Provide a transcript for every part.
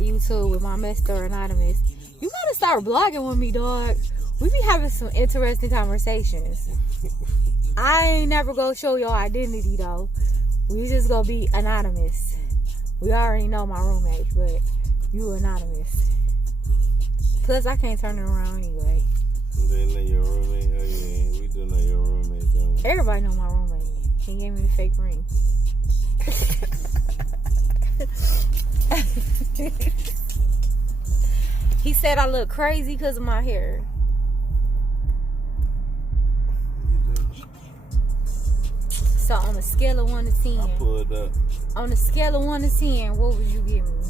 my YouTube with my Mr. Anonymous. You gotta start blogging with me, dog. We be having some interesting conversations. I ain't never gonna show your identity, though. We just gonna be anonymous. We already know my roommate, but you anonymous. Plus, I can't turn it around anyway. They know your roommate? Oh, yeah. We do know your roommate, don't we? Everybody know my roommate. He gave me the fake ring. He said I look crazy because of my hair. You do. So on a scale of 1 to 10. I pulled up. On a scale of 1 to 10, what would you give me?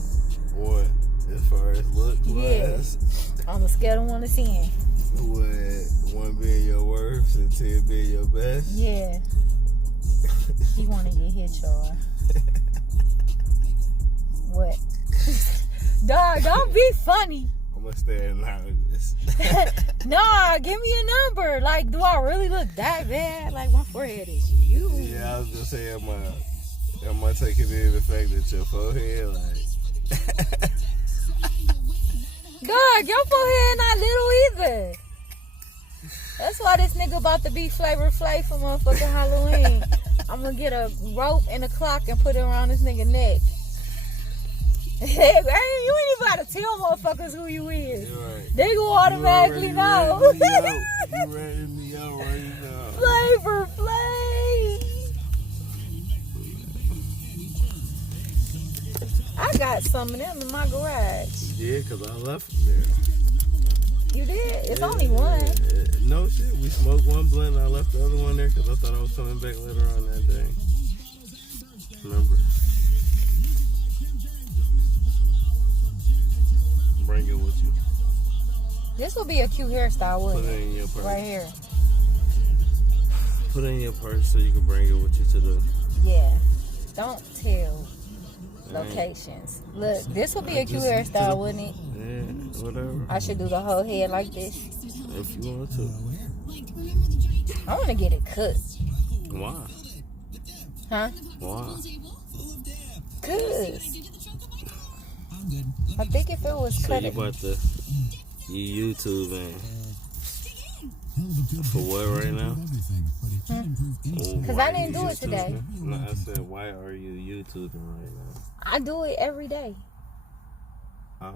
What? As far as look Yeah. wise? On a scale of 1 to 10. What? 1 being your worst and 10 being your best? Yeah. He want to get hit, y'all. What? Dog, don't be funny. I'm going to stay anonymous. Nah, give me a number. Like, do I really look that bad? Like, my forehead is huge. Yeah, I was going to say, am I taking in the fact that your forehead, like... Dog, your forehead not little either. That's why this nigga about to be Flavor Flav for motherfucking Halloween. I'm gonna get a rope and a clock and put it around this nigga neck. Hey, you ain't even gotta tell motherfuckers who you is. Right. They go automatically know. You ratting me out right now. Flavor Flav. I got some of them in my garage. Yeah, because I left it there. You did? It's only one. No shit. We smoked one blunt and I left the other one there because I thought I was coming back later on that day. Remember? Bring it with you. This will be a cute hairstyle, wouldn't Put it? it in your purse. Right here. Put it in your purse so you can bring it with you to the... Yeah. Don't tell locations. Look, this will be a cute hairstyle, wouldn't it? Yeah, whatever. I should do the whole head like this. If you want to. I want to get it cut. Why? Huh? Why? Cause I think if it was So cut, you about to YouTube and for what right now? Because I didn't do it today. No, I said, why are you YouTubing right now? I do it every day. Oh.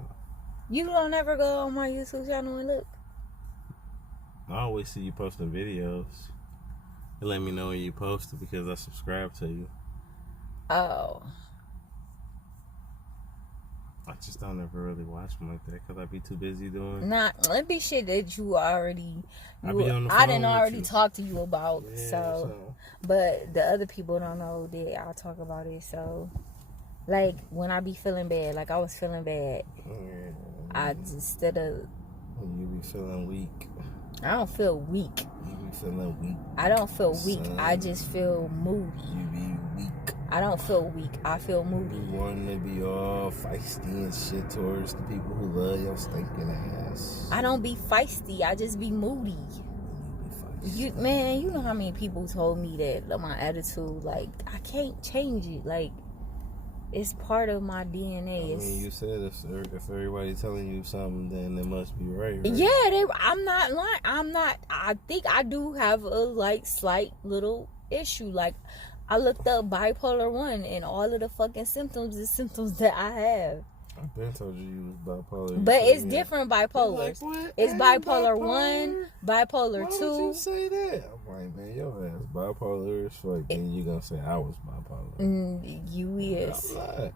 You don't ever go on my YouTube channel and look. I always see you posting videos. You let me know when you post it because I subscribe to you. Oh. I just don't ever really watch them like that because I be too busy doing. It be shit that you already. I be on the I phone didn't with already you. talk to you about. Yeah, so, but the other people don't know that I'll talk about it. So, like when I be feeling bad, like I was feeling bad, I instead of you be feeling weak. I don't feel weak. You be feeling weak. I don't feel weak. Son. I just feel moody. You be weak. I don't feel weak. I feel moody. You wanting to be all feisty and shit towards the people who love your stinking ass. I don't be feisty. I just be moody. You be feisty. Man, you know how many people told me that my attitude, like, I can't change it. Like, it's part of my DNA. I mean, you said if everybody telling you something, then it must be right? Yeah, I'm not lying. I think I do have a, like, slight little issue. Like, I looked up bipolar 1 and all of the fucking symptoms is symptoms that I have. I've been told you was bipolar. But it's different bipolars. Like, what? It's bipolar 1, bipolar Why 2. would you say that? I'm like, man, your ass bipolar as fuck. Then you gonna say I was bipolar. You is. I'm not.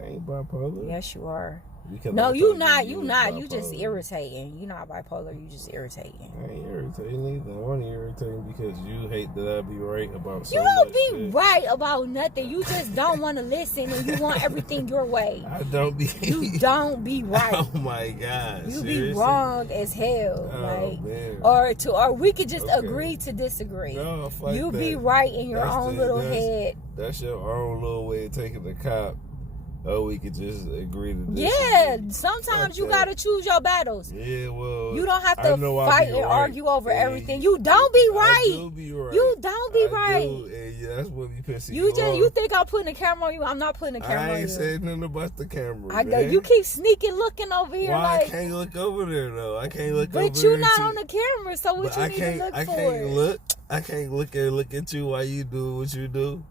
I ain't bipolar. Yes, you are. Because No, I you told not. you You was not. You just bipolar. irritating. You not bipolar. You just irritating. I ain't irritating either. I want to irritate because you hate that I be right about so You don't much be shit. right about nothing. You just don't want to listen and you want everything your way. I don't be. You don't be right. Oh my God. You Seriously? be wrong as hell. Oh, like, man. or we could just Okay. agree to disagree. No, fuck You that. be right in your That's own the- little that's- head. That's your own little way of taking the cop Oh, we could just agree to this. Yeah, sometimes you Okay. gotta choose your battles. Yeah, well. You don't have I to know I fight be and right. argue over And everything. You don't be I right. do be right. You don't be I right. do, and yeah, that's what be pissing You off. you think I'm putting a camera on you? I'm not putting a camera I on ain't you. said nothing about the camera. I know man. you keep sneaking looking over here Why I like, can't look over there though? I can't look over but there. you not too. on the camera, so what But you I need can't. to look I for? can't look. I can't look at you while you do what you do.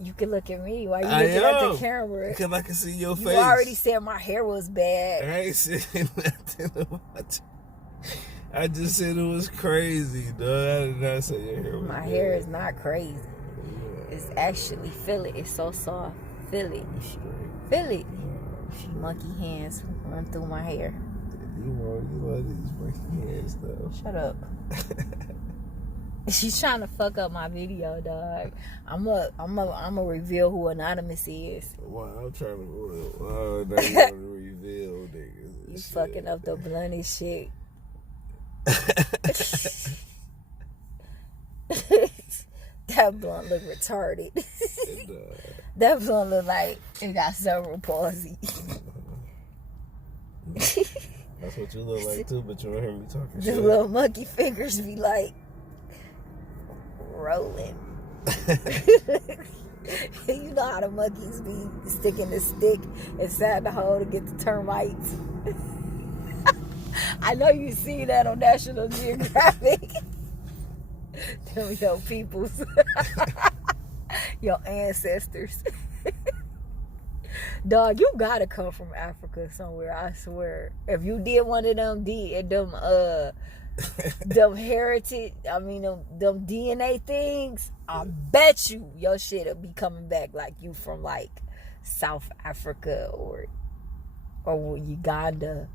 You can look at me while you I looking at the am, camera. because I can see your You face. already said my hair was bad. I ain't saying nothing about you. I just said it was crazy, dog. I did not say your hair was My bad. hair is not crazy. Yeah, It's actually, feel it. It's so soft. Feel it. you straight. Feel it. Monkey hands run through my hair. You love these monkey hands though. Shut up. She's trying to fuck up my video, dog. I'm a reveal who Anonymous is. Wow, I'm trying to. Oh, now you want to reveal niggas. and You shit. fucking up the bluntest shit. That blunt look retarded. And, That blunt look like it got cerebral palsy. that's what you look like too, but you don't hear me talking The shit. little monkey fingers be like rolling. You know how the monkeys be sticking the stick inside the hole to get the termites. I know you see that on National Geographic. Them your peoples. Your ancestors. Dog, you gotta come from Africa somewhere, I swear. If you did one of them them heritage, them DNA things, I bet you your shit'll be coming back like you from like South Africa or Uganda,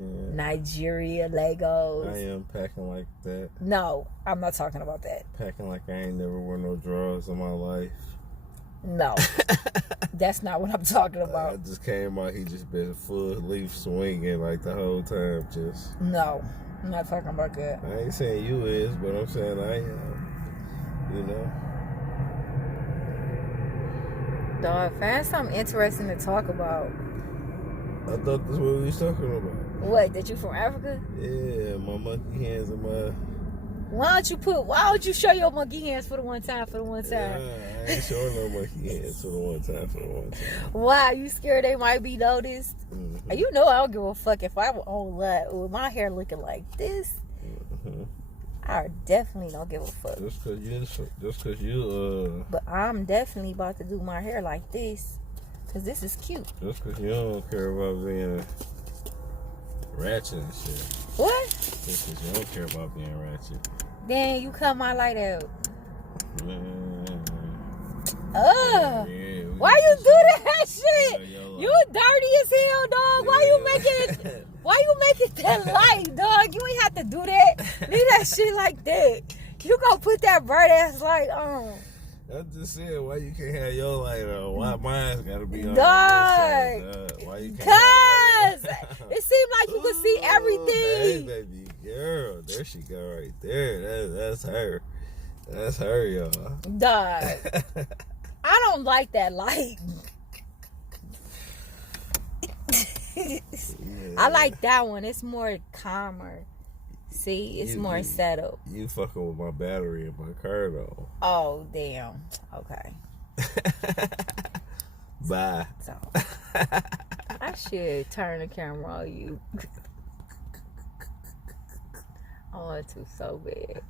Yeah. Nigeria, Lagos. I am packing like that. No, I'm not talking about that. Packing like I ain't never worn no drawers in my life. No. That's not what I'm talking I about. just came out, he just been full leaf swinging like the whole time. Just, No, I'm not talking about that. I ain't saying you is, but I'm saying I am. You know? Dog, find something interesting to talk about. I thought that's what we was talking about. What, that you from Africa? Yeah, my monkey hands and my. Why don't you show your monkey hands for the one time, Yeah, I ain't showing no monkey hands for the one time. Why? You scared they might be noticed? Mm-hmm. You know I don't give a fuck if I own that with my hair looking like this. Mm-hmm. I definitely don't give a fuck. Just cause you But I'm definitely about to do my hair like this. Cause this is cute. just cause you don't care about being ratchet and shit. What? Just cause you don't care about being ratchet. Then you cut my light out. Man. Ugh. Yeah, Why you do that shit? Yo, You dirty as hell, dog. Why you making it? Why you make it that light, dog? You ain't have to do that. Leave that shit like that. You gonna put that bright ass light on. I'm just saying, why you can't have your light on? Why mine's gotta be on? Dog. Why you can't? Cause it seemed like you could see Hey, everything. baby girl, there she go right there. That's her. That's her, y'all. Dog. I don't like that light. I like that one. It's more calmer. See, it's more settled. You fucking with my battery in my car though. Oh, damn. Okay. Bye. So, I should turn the camera on you. I want to so bad.